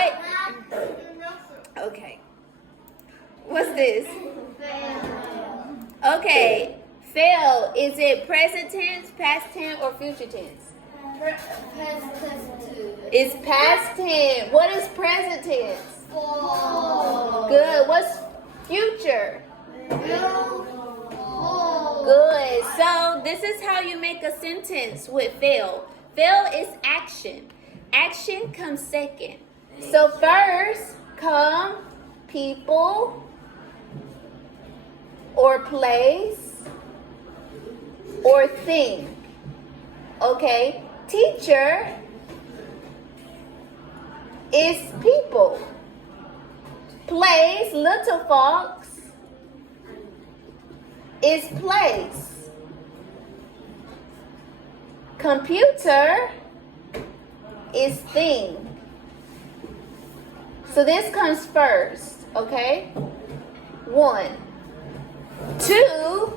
Wait. Okay. What's this? Okay. Fail. Is it present tense, past tense, or future tense? It's past tense. What is present tense? Good. What's future? Good. So this is how you make a sentence with fail. Fail is action. Action comes second. So first come people or place or thing. Okay? Teacher is people. Place, little fox, is place. Computer is thing. So this comes first, okay? 1. 2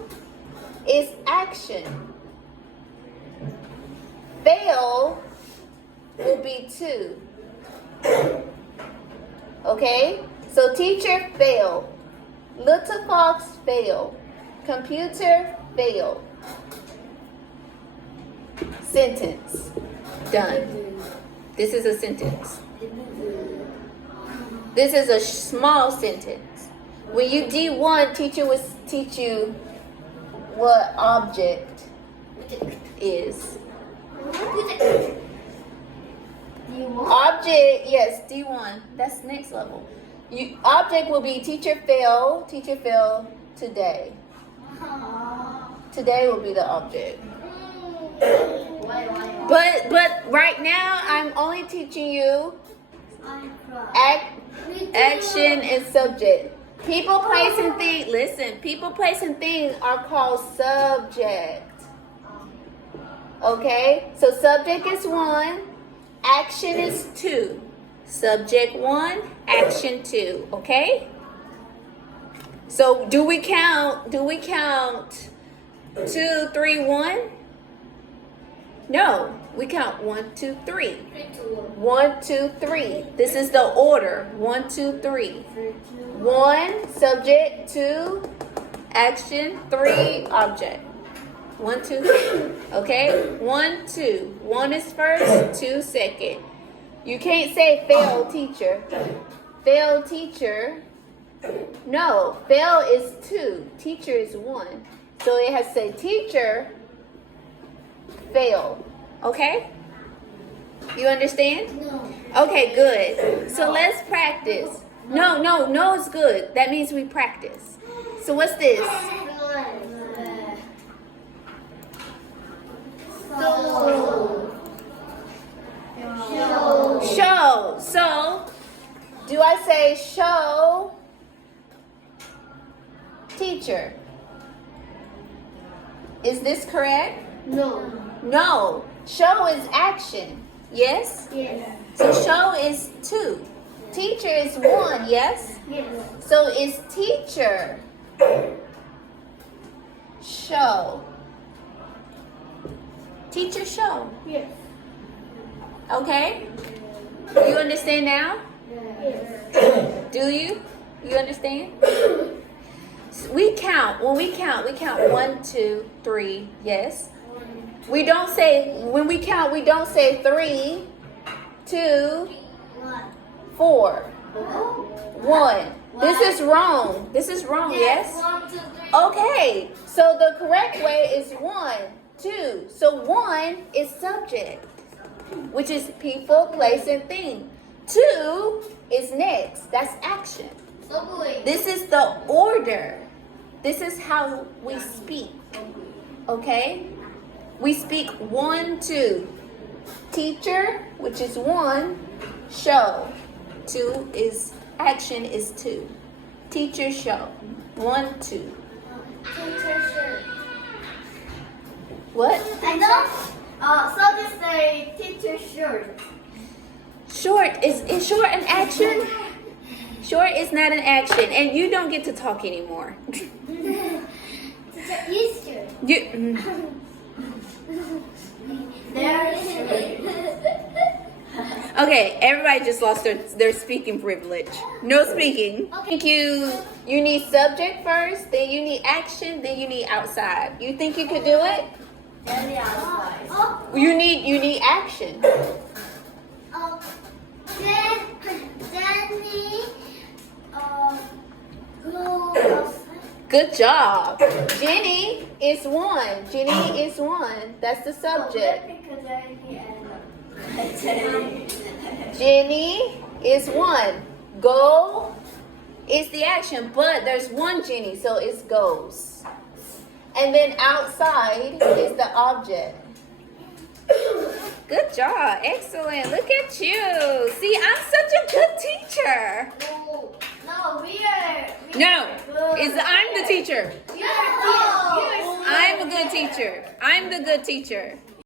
is action. Fail will be 2. Okay? So teacher fail. Little fox fail. Computer fail. Sentence. Done. This is a sentence. This is a small sentence. When you D1, teacher will teach you what object is. Object, yes, D1. That's next level. Object will be teacher fail today. Today will be the object. But right now I'm only teaching you action and subject. People, place, and things. Listen, people, place, and things are called subject. Okay? So subject is 1, action is 2. Subject 1, action 2. Okay? So do we count 2, 3, 1? No, we count 1, 2, 3. 1, 2, 3. This is the order. 1, 2, 3. 1, subject. 2, action. 3, object. 1, 2, 3. Okay? 1, 2. 1 is first, 2 second. You can't say fail teacher. Fail teacher. No, fail is 2. Teacher is 1. So it has to say teacher fail. Okay? You understand? No. Okay, good. So let's practice. No is good. That means we practice. So what's this? Show. So, do I say show teacher? Is this correct? No. No. Show is action. Yes? Yes. So show is 2. Teacher is 1, yes? Yes. So it's teacher. Show. Teacher show. Yes. Okay? You understand now? Yes. Do you? You understand? We count. When we count 1, 2, 3, yes? We don't say, when we count, we don't say 3, 2, 4, 1. This is wrong. This is wrong, yes? 1, 2, 3. Okay, so the correct way is 1, 2. So 1 is subject, which is people, place, and thing. 2 is next. That's action. This is the order. This is how we speak. Okay? We speak 1, 2. Teacher, which is 1. Show. 2 is action is 2. Teacher show. 1, 2. What? I know. So they say teacher shirt. Short is short an action? Short is not an action, and you don't get to talk anymore. Easter. You, There is Okay, everybody just lost their speaking privilege. No speaking. I think you need subject first, then you need action, then you need outside. You think you could do it? Then the outside. You need action. Jenny, go. Good job. Jenny is one. Jenny is one. That's the subject. Jenny is one. Go is the action, but there's one Jenny, so it's goes. And then outside is the object. Good job. Excellent. Look at you. See, I'm such a good teacher. No, we are. No, I'm the teacher. You are. I'm a good teacher. I'm the good teacher.